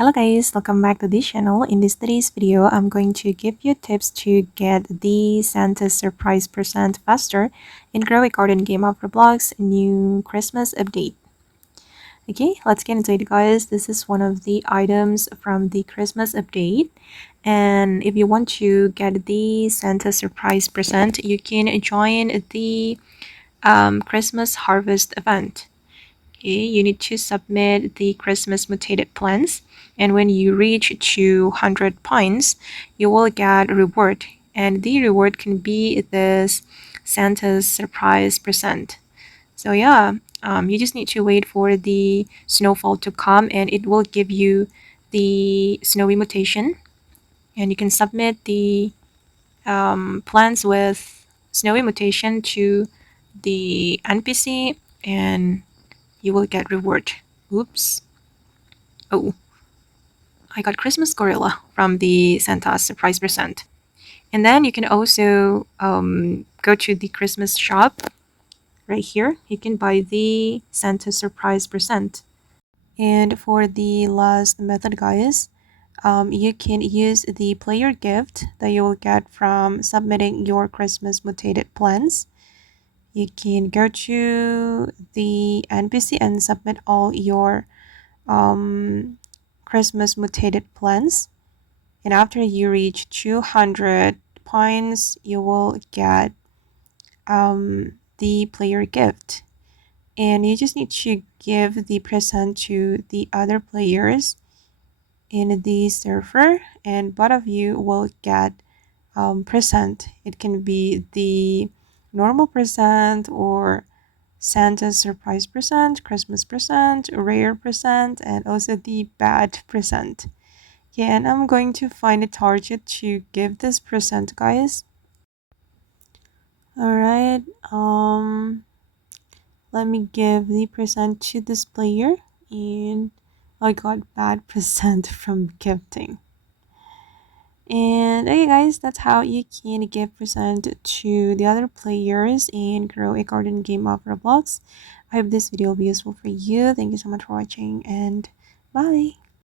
Hello guys, welcome back to this channel. In this today's video, I'm going to give you tips to get the Santa's surprise present faster in Grow a Garden game of Roblox new Christmas update. Okay, let's get into it guys. This is one of the items from the Christmas update. And if you want to get the Santa surprise present, you can join the Christmas harvest event. Okay, you need to submit the Christmas mutated plans, and when you reach 200 points, you will get a reward, and the reward can be this Santa's surprise present. So yeah, you just need to wait for the snowfall to come, and it will give you the snowy mutation, and you can submit the plans with snowy mutation to the NPC, and you will get reward. Oops. Oh, I got Christmas Gorilla from the Santa's surprise present. And then you can also go to the Christmas shop right here. You can buy the Santa surprise present. And for the last method, guys, you can use the player gift that you will get from submitting your Christmas mutated plans. You can go to the NPC and submit all your Christmas mutated plans, and after you reach 200 points you will get the player gift, and you just need to give the present to the other players in the server, and both of you will get present. It can be the normal present or Santa's surprise present, Christmas present, rare present, and also the bad present. Yeah, and I'm going to find a target to give this present, guys. Alright, let me give the present to this player, and I got bad present from gifting. And okay guys, that's how you can give present to the other players and grow a garden game of Roblox. I hope this video will be useful for you. Thank you so much for watching, and bye.